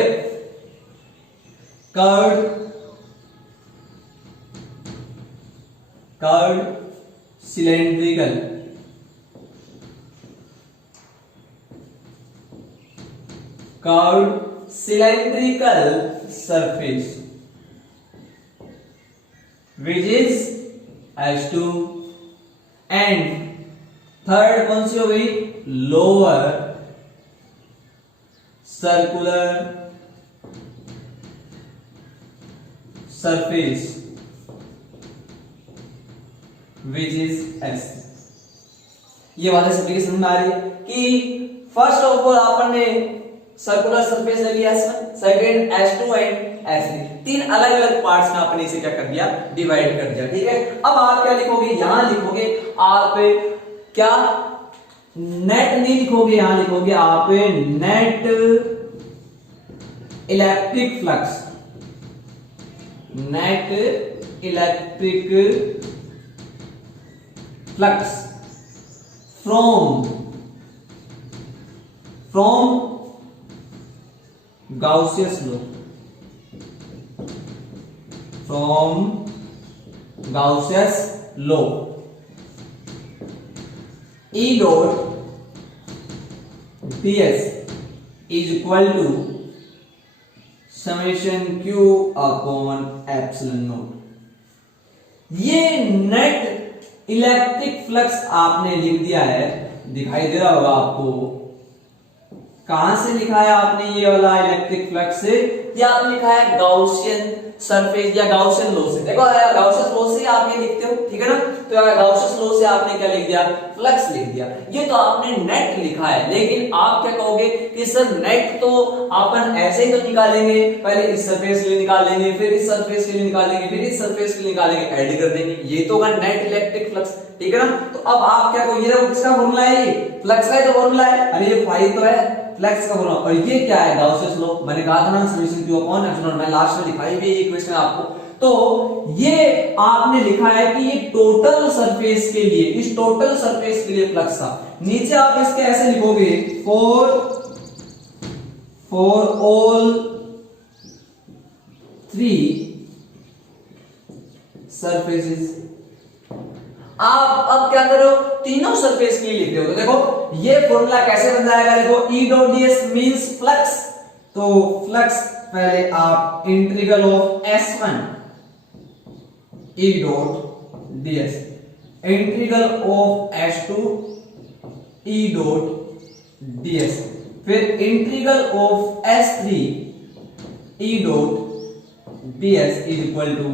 curved cylindrical, surface which is S2, and third कौन सी हो गई, lower circular surface which is S. ये वाले एप्लीकेशन में आ रही है कि फर्स्ट ऑफ ऑल आपने सर्कुलर सरफेस ले लिया S1, second S2 and S3, तीन अलग अलग पार्ट्स में आपने इसे क्या कर दिया, डिवाइड कर दिया। ठीक है, अब आप क्या लिखोगे, यहां लिखोगे आप क्या, नेट नहीं लिखोगे, यहां लिखोगे आप net electric flux, net electric flux from Gaussian law, from Gaussian law, E dot ds is equal to summation q upon epsilon naught। ये नेट इलेक्ट्रिक फ्लक्स आपने लिख दिया है, दिखाई दे रहा होगा आपको। कहां से लिखा है आपने ये वाला इलेक्ट्रिक फ्लक्स से, या आपने लिखा है गाउसियन सरफेस या गाउसियन लॉ से। देखो गाउसियन लॉ से आप ये लिखते हो, ठीक है ना, तो गाउसियन लॉ से आपने क्या लिख दिया, फ्लक्स लिख दिया। ये तो आपने नेट लिखा है, लेकिन आप क्या कहोगे कि सर नेट तो अपन ऐसे ही तो निकालेंगे, पहले इस सरफेस के लिए निकालेंगे, फिर इस सरफेस के लिए निकालेंगे, फिर इस सरफेस के लिए निकालेंगे, ऐड कर देंगे, ये तो होगा नेट इलेक्ट्रिक फ्लक्स। ठीक है ना, तो अब आप क्या कहोगे, ये किसका फॉर्मूला है, ये फ्लक्स का ही तो फॉर्मूला है, अरे ये फाई तो है फ्लक्स का फॉर्मूला, और ये क्या है, गाउसियन लॉ। मैंने कहा था ना समेशन q अपॉन एप्सिलॉन, मैं लास्ट में दिखाई भी ये इक्वेशन आपको। तो ये आपने लिखा है कि ये टोटल सरफेस के लिए, इस टोटल सरफेस के लिए फ्लक्स था। नीचे आप इसके ऐसे लिखोगे, फॉर ऑल थ्री सरफेसेस। आप अब क्या कर रहे हो, तीनों सरफेस के लिए लिख रहे हो। तो देखो ये फॉर्मूला कैसे बन जाएगा, देखो E dot ds means flux, तो फ्लक्स पहले आप integral of S1 E dot ds, integral of S2 E dot ds, फिर integral of S3 E dot ds is equal to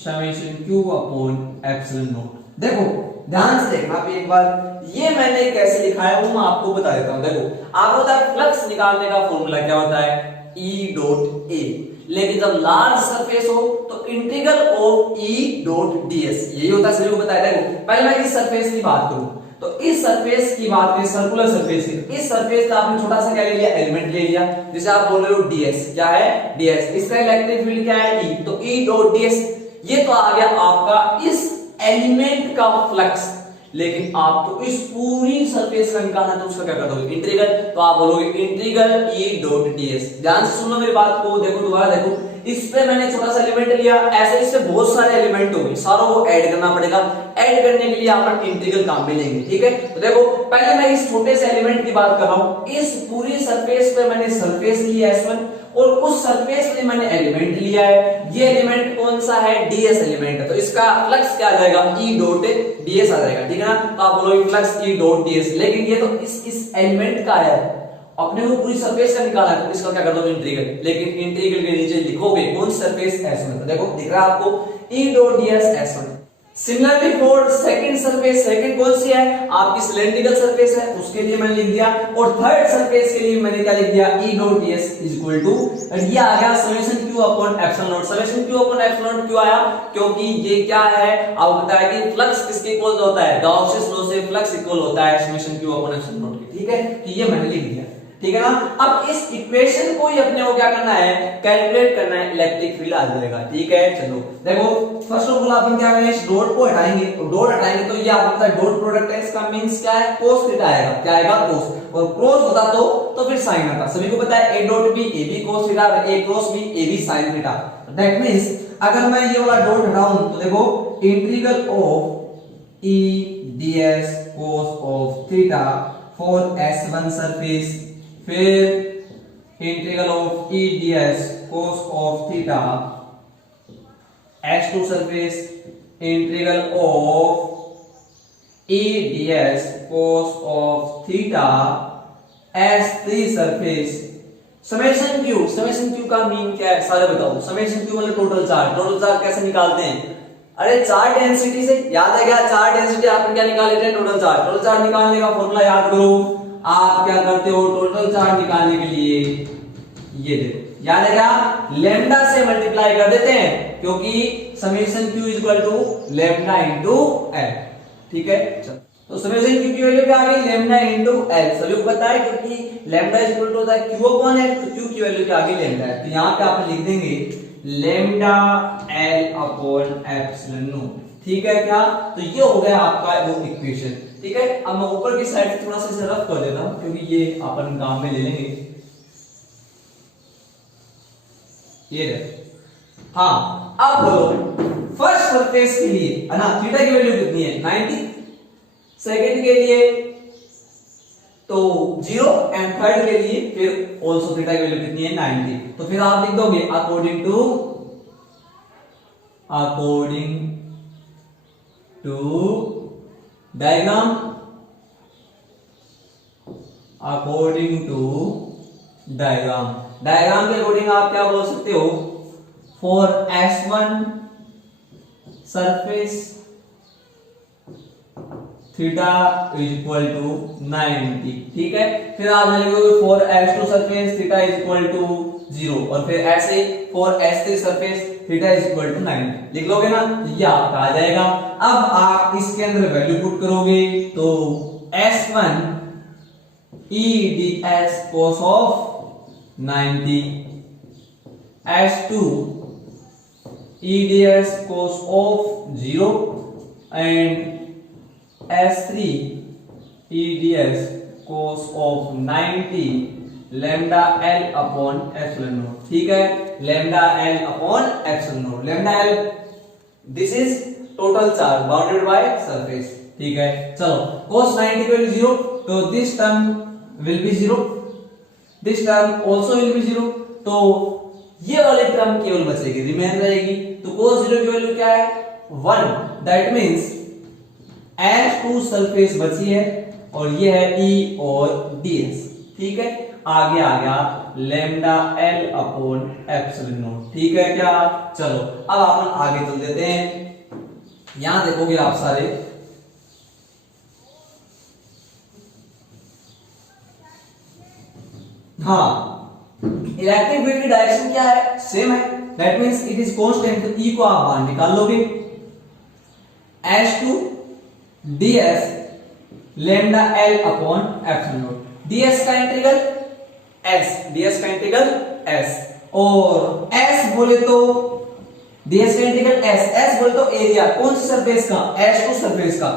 summation q upon epsilon naught. देखो ध्यान से देखना आप एक बार, ये मैंने कैसे लिखा है वो मैं आपको बता देता हूं। देखो आप होता है फ्लक्स निकालने का फॉर्मूला क्या होता है, E डॉट A, लेकिन जब लार्ज सरफेस हो तो integral of E dot ds, यही होता है, सभी को बताया। देखो पहले मैं इस सरफेस की बात करूं, तो इस सरफेस की बात करें, सर्कुलर सरफेस की, इस सरफेस का आपने छोटा सा क्या ले लिया, एलिमेंट ले लिया, जिसे आप बोल रहे हो ds, क्या है ds, इसका इलेक्ट्रिक फील्ड क्या है E, तो E डॉट ds, ये तो आ गया आपका इस एलिमेंट का फ्लक्स। लेकिन आपको इस पूरी सरफेस का निकालना है, तो उसका क्या कर दोगे, इंटीग्रल, तो आप बोलोगे इंटीग्रल E डॉट ds। ध्यान से सुनो मेरी बात को, देखो दोबारा देखो, इस पे मैंने छोटा सा एलिमेंट लिया, ऐसे इससे बहुत सारे एलिमेंट होंगे, सारों को ऐड करना पड़ेगा, ऐड करने के लिए अपन इंटीग्रल काम में लेंगे। ठीक है, तो देखो पहले मैं इस छोटे से एलिमेंट की बात कर रहा हूं, इस पूरी सरफेस पे मैंने सरफेस लिया S1, और उस सरफेस में मैंने एलिमेंट लिया है, ये एलिमेंट कौन सा है, ds एलिमेंट है, तो इसका फ्लक्स क्या आ जाएगा, E डॉट ds आ जाएगा। ठीक है ना, तो आप बोलोगे फ्लक्स E डॉट ds, लेकिन ये तो इस एलिमेंट का है, अपने को पूरी सरफेस का निकाला है, तो इसका क्या कर दो, इंटीग्रल, लेकिन इंटीग्रल के नीचे लिखोगे कौन सरफेस S1, तो देखो दिख रहा है आपको E dot ds S1। Similarly for second surface, second कौन सी है, आपकी सिलेंड्रिकल सरफेस है, उसके लिए मैंने लिख दिया, और थर्ड सरफेस के लिए मैंने क्या लिख दिया, E dot ds is equal to, ये आ गया summation q upon epsilon naught. Summation q upon epsilon naught क्यों आया, क्योंकि ये क्या है, आपको बताया कि फ्लक्स किसके इक्वल होता है, गाउसियन लॉ से फ्लक्स इक्वल होता है summation q upon epsilon not के। ठीक है, तो ये मैंने लिख दिया। ठीक है ना, अब इस इक्वेशन को ही अपने को क्या करना है, कैलकुलेट करना है, इलेक्ट्रिक फील्ड आ जाएगा। ठीक है, चलो देखो फर्स्ट ऑफ ऑल अपन क्या करेंगे, इस डॉट को हटाएंगे, तो डॉट हटाएंगे तो ये आपका डॉट प्रोडक्ट है, इसका मींस क्या है, cos थीटा आएगा, क्या आएगा cos, और क्रॉस होता तो फिर sin आता। सभी को पता है a dot b a b cos theta, और a cross b a b sin theta. That means अगर मैं ये वाला डॉट हटाऊं तो देखो integral of e ds cos of theta for S1 surface, फिर integral of E ds cos of theta S2 surface, integral of E ds cos of theta S3 surface, summation q का mean क्या है सारे बताओ। Summation q मतलब total charge कैसे निकालते हैं? अरे चार्ज डेंसिटी से, याद है क्या? चार्ज डेंसिटी आपने क्या निकाल लेते हैं? टोटल चार्ज निकालने का फॉर्मूला याद करो। आप क्या करते हो टोटल चार्ज निकालने के लिए? ये देखो, याद है क्या? लैम्डा से मल्टीप्लाई कर देते हैं, क्योंकि summation Q is equal to lambda into L. ठीक है, चलो तो समेशन क्यू की वैल्यू क्या आ गई? Lambda into L. सभी को पता है क्योंकि लैम्डा इज इक्वल टू होता है क्यू अपॉन एल, तो क्यू की वैल्यू क्या आ गई? लैम्डा है। तो यहां पे आप लिख देंगे lambda L upon epsilon not. ठीक है क्या? तो ये हो गया आपका वो इक्वेशन। ठीक है, अब मैं ऊपर की साइड से थोड़ा सा इसे रफ कर देता हूं, क्योंकि ये अपन काम में ले लेंगे। ये हाँ, अब बोलो फर्स्ट सरफेस के लिए है ना, थीटा की वैल्यू कितनी है? 90। सेकंड के लिए तो 0 एंड थर्ड के लिए फिर ऑल्सो थीटा की वैल्यू कितनी है? 90। तो फिर आप लिख दोगे अकॉर्डिंग टू डायग्राम, डायग्राम के अकॉर्डिंग आप क्या बोल सकते हो? For S1 surface theta is equal to 90। ठीक है, फिर आप लिखोगे for S2 surface theta is equal to 0, और फिर ऐसे for S3 surface theta is equal to 90 लिख लोगे ना, तो ये आपका आ जाएगा। अब आप इसके अंदर वैल्यू पुट करोगे तो S1 e ds cos of 90, S2 e ds cos of 0 and S3 e ds cos of 90 lambda L upon epsilon not. ठीक है, lambda L upon epsilon not. Lambda L this is total charge bounded by surface. ठीक है, चलो cos 90 को 0, तो this term will be 0, this term also will be 0, तो ये वाली टर्म केवल बचेगी, रिमेन रहेगी। तो cos 0 की वैल्यू क्या है? 1। दैट मींस S2 सरफेस बची है और ये है E और ds। ठीक है, आगे आ गया lambda L upon epsilon not. ठीक है क्या? चलो अब अपन आगे चल देते हैं। यहां देखोगे आप सारे, हाँ इलेक्ट्रिक फील्ड की डायरेक्शन क्या है? सेम है, that means it is constant. तो E को आप बाहर निकाल लोगे, S2 ds lambda L upon epsilon not. ds का इंटीग्रल s, और s बोले तो ds का इंटीग्रल s बोले तो एरिया कौन सी सरफेस का? S2 सरफेस का।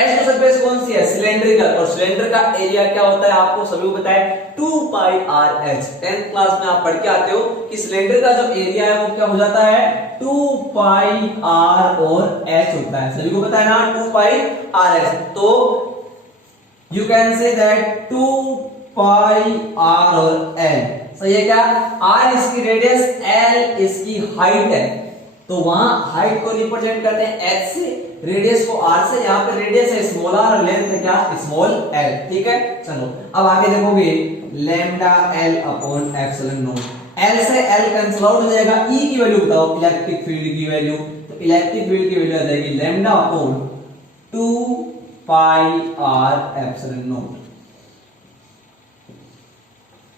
S2 सरफेस कौन सी है? सिलेंड्रिकल, और सिलेंडर का एरिया क्या होता है? आपको सभी को पता है 2 पाई r h। 10th क्लास में आप पढ़ के आते हो कि सिलेंडर का जो एरिया है वो क्या हो जाता है? 2 पाई r और h होता है। सभी को पता है ना 2 पाई r h। तो you can say that 2 pi r और l सही है क्या? r इसकी रेडियस, l इसकी हाइट है, तो वहां हाइट को रिप्रेजेंट करते हैं h से, रेडियस को r से। यहाँ पे रेडियस है स्मॉल r और लेंथ है क्या? Small l। ठीक है, चलो अब आगे देखोगे lambda l upon epsilon not. l से l कैंसिल आउट हो जाएगा। E की वैल्यू बताओ, इलेक्ट्रिक फील्ड की वैल्यू। तो इलेक्ट्रिक फील्ड की वैल्यू आ जाएगी lambda upon 2 pi r epsilon not.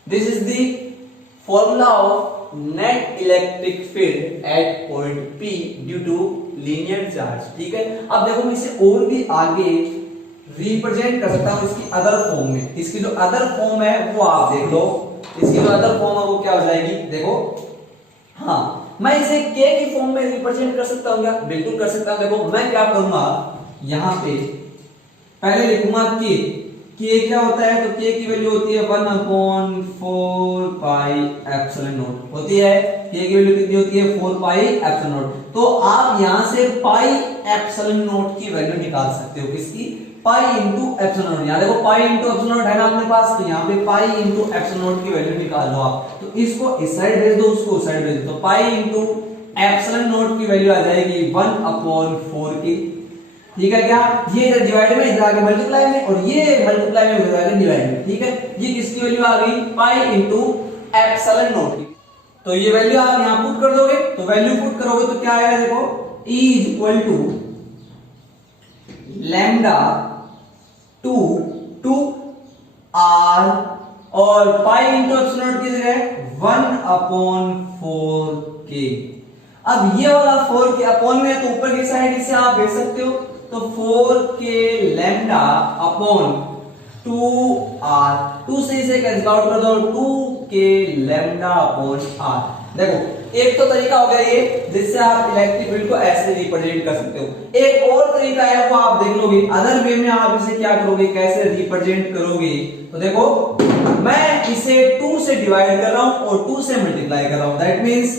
This is the formula of net electric field at point P due to linear charge। ठीक है, अब देखो मैं इसे और भी आगे रिप्रेजेंट कर सकता हूं इसकी अदर फॉर्म में। इसकी जो अदर फॉर्म है वो आप देख लो, इसकी जो अदर फॉर्म है वो क्या हो जाएगी? देखो, हाँ मैं इसे k की फॉर्म में रिप्रेजेंट कर सकता हूं क्या? बिल्कुल कर सकता हूं। देखो मैं क्या करूंगा, यहां पे पहले लिखूंगा k क्या होता है? तो k की वैल्यू होती है 1/4 पाई एप्सिलॉन नॉट होती है। k की वैल्यू कितनी होती है? 4 पाई एप्सिलॉन नॉट। तो आप यहां से पाई एप्सिलॉन नॉट की वैल्यू निकाल सकते हो। किसकी? Pi into epsilon not. यहां देखो पाई इंटू एप्सिलॉन नॉट है ना अपने पास, तो यहां पे पाई इंटू एप्सिलॉन नॉट की वैल्यू निकाल लो आप। तो इसको इस साइड भेज दो, उसको उस साइड भेज दो, तो पाई इंटू एप्सिलॉन नॉट की वैल्यू आ जाएगी 1/4 की। ठीक है क्या? ये इधर डिवाइड में, इधर आगे मल्टीप्लाई में, और ये मल्टीप्लाई में, इधर आगे डिवाइड में। ठीक है, ये किसकी वैल्यू आ गई? पाई इंटू एप्सिलॉन नॉट की। तो ये वैल्यू आप यहां पुट कर दोगे, तो वैल्यू पुट करोगे तो क्या आएगा, देखो E is equal to lambda two two R और पाई इंटू एप्सिलॉन नॉट की जगह 1/4k। अब ये वाला 4 के अपॉन में है तो ऊपर की साइड इसे आप देख सकते हो, तो 4k लैम्डा अपॉन 2r, 2 से इसे कैंसिल आउट कर दो, 2k लैम्डा अपॉन r। देखो एक तो तरीका हो गया ये जिससे आप इलेक्ट्रिक फील्ड को ऐसे रिप्रेजेंट कर सकते हो। एक और तरीका है वो आप देख लोगे, अदर वे में आप इसे क्या करोगे, कैसे रिप्रेजेंट करोगे। तो देखो मैं इसे 2 से डिवाइड कर रहा हूं और 2 से मल्टीप्लाई कर रहा हूं, that means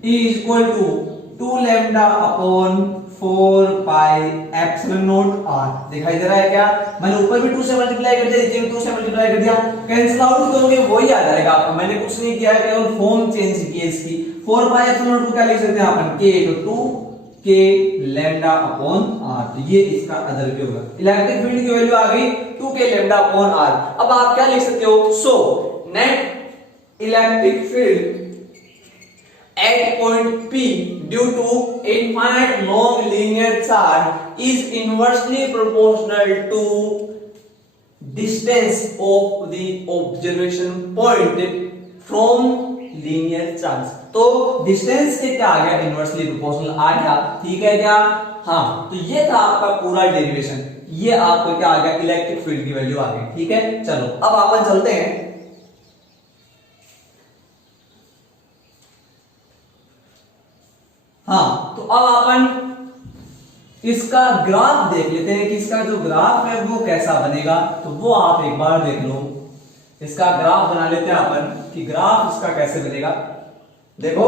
E is equal to 2 lambda upon 4 pi epsilon naught r। दिखाई दे रहा है क्या, मैंने ऊपर भी 2 से मल्टीप्लाई कर दिया, नीचे भी 2 से मल्टीप्लाई कर दिया, कैंसिल आउट करोगे वही आ जाएगा आपका। मैंने कुछ नहीं किया है, केवल फॉर्म चेंज की है इसकी। 4 pi epsilon naught को क्या लिख सकते हैं अपन, k, तो 2k lambda upon r। तो ये इसका अदर भी होगा। इलेक्ट्रिक फील्ड की वैल्यू आ गई 2k lambda upon r। अब आप क्या लिख सकते हो, so net electric field at point P due to infinite long linear charge is inversely proportional to distance of the observation point from linear charge। तो distance के क्या आ गया, इनवर्सली प्रोपोर्शनल आ गया, ठीक है क्या। हाँ, तो ये था आपका पूरा डेरिवेशन, ये आपको क्या आ गया, इलेक्ट्रिक फील्ड की वैल्यू आ गई, ठीक है। चलो अब अपन चलते हैं, हाँ तो अब अपन इसका ग्राफ देख लेते हैं कि इसका जो ग्राफ है वो कैसा बनेगा। तो वो आप एक बार देख लो, इसका ग्राफ बना लेते हैं अपन कि ग्राफ इसका कैसे बनेगा। देखो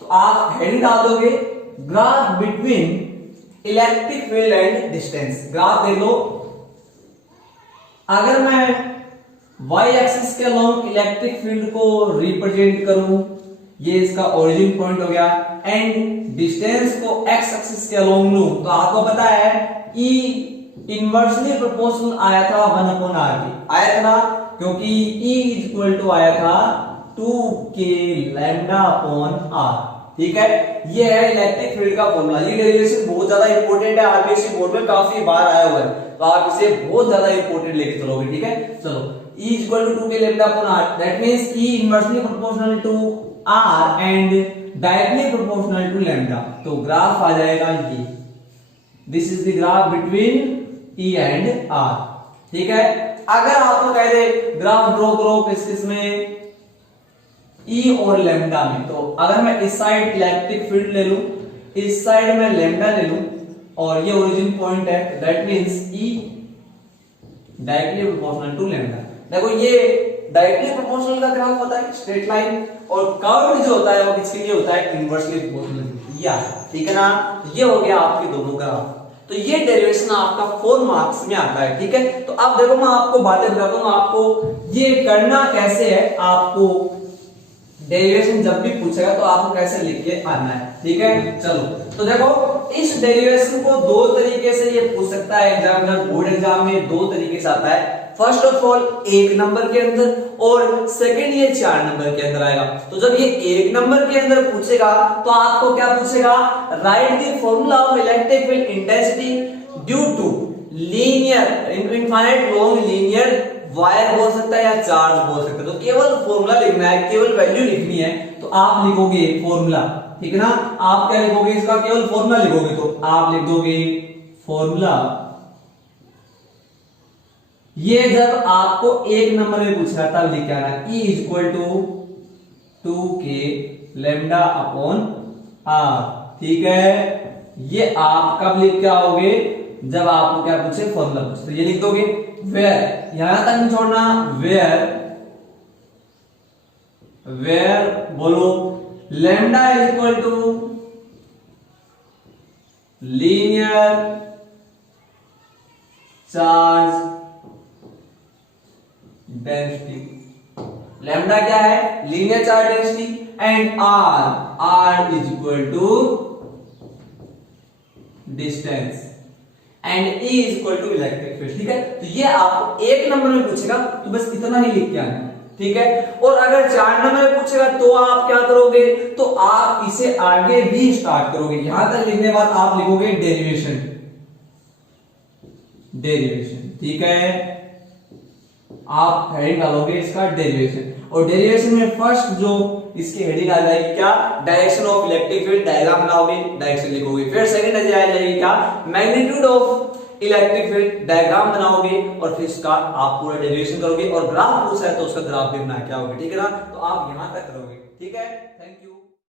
तो आप हेडिंग डाल दोगे, graph between electric field and distance. Graph देख लो, अगर मैं y एक्सिस के अलोंग इलेक्ट्रिक फील्ड को रिप्रेजेंट करूं, ये इसका ओरिजिन पॉइंट हो गया, एंड डिस्टेंस को x एक्सिस के अलोंग लूं, तो आपको पता है E इनवर्सली प्रोपोर्शनल आया था 1/r की, आया था ना, क्योंकि E इज इक्वल टू आया था 2k लैम्डा अपॉन r, ठीक है। ये है इलेक्ट्रिक फील्ड का फॉर्मूला। ये डेरिवेशन बहुत ज्यादा इंपॉर्टेंट है, आरबीएससी बोर्ड में काफी बार आया हुआ है, तो आप इसे बहुत ज्यादा इंपॉर्टेंट लेके चलोगे, ठीक है। चलो E is equal to 2k lambda upon r, that means E inversely proportional to r and directly proportional to lambda। तो ग्राफ आ जाएगा ये, this is the graph between E and r, ठीक है। अगर आपको कह दे ग्राफ ड्रॉ करो किस में, E और लैम्डा में, तो अगर मैं इस साइड इलेक्ट्रिक फील्ड ले लूं, इस साइड में लैम्डा ले लूं, और ये ओरिजिन पॉइंट है, that means E directly proportional to lambda. देखो ये डायरेक्टली प्रोपोर्शनल का ग्राफ होता है स्ट्रेट लाइन, और कर्व्ड जो होता है वो किसके लिए होता है, इनवर्सली प्रोपोर्शनल, या ठीक है ना। ये हो गया आपके दोनों ग्राफ। तो ये डेरिवेशन आपका 4 मार्क्स में आता है, ठीक है। तो अब देखो मैं आपको बातें बताता हूं, आपको ये करना कैसे है, आपको डेरिवेशन जब भी पूछेगा तो आपको कैसे लिख के आना है, ठीक है। चलो तो देखो इस डेरिवेशन को 2 तरीके से ये पूछ सकता है एग्जामिनर, बोर्ड एग्जाम में 2 तरीके से आता है। फर्स्ट ऑफ ऑल 1 नंबर के अंदर, और सेकंड ये 4 नंबर के अंदर आएगा। तो जब ये 1 नंबर के अंदर पूछेगा तो आपको क्या पूछेगा, write the formula of electric field intensity due to linear infinite long linear wire बोल सकता है या चार्ज बोल सकता है। तो केवल फॉर्मूला लिखना है, केवल वैल्यू लिखनी है, तो आप लिखोगे फॉर्मूला, ठीक है ना। आप क्या लिखोगे, इसका केवल फॉर्मूला लिखोगे, तो आप लिख दोगे फॉर्मूला। ये जब आपको 1 नंबर में पूछा तब लिख के आना, E is equal to 2k lambda upon r, ठीक है। ये आप कब लिख के आओगे, जब आपको क्या पूछे, फॉर्मूला पूछे, तो ये लिख दोगे। वेयर यहां तक नहीं छोड़ना, वेयर बोलो lambda is equal to linear charge density. Lambda क्या है, linear charge density, and r is equal to distance, and E is equal to electric field, ठीक है। तो ये आपको 1 नंबर में पूछेगा, तो बस इतना ही लिख के आना है, ठीक है। और अगर 4 नंबर में पूछेगा तो आप क्या करोगे, तो आप इसे आगे भी स्टार्ट करोगे, यहां तक लिखने के बाद आप लिखोगे डेरिवेशन, डेरिवेशन, ठीक है। आप हेडिंग डालोगे इसका डेरिवेशन, और डेरिवेशन में फर्स्ट जो इसकी हेडिंग आ जाएगी क्या, direction of electric field diagram बनाओगे, डायरेक्शन लिखोगे। फिर सेकंड आ जाएगी क्या, magnitude of electric field diagram बनाओगे, और फिर इसका आप पूरा डेरिवेशन करोगे, और ग्राफ पूछा है तो उसका ग्राफ भी बना के आओगे, ठीक है ना। तो आप यहां तक करोगे, ठीक है। Thank you.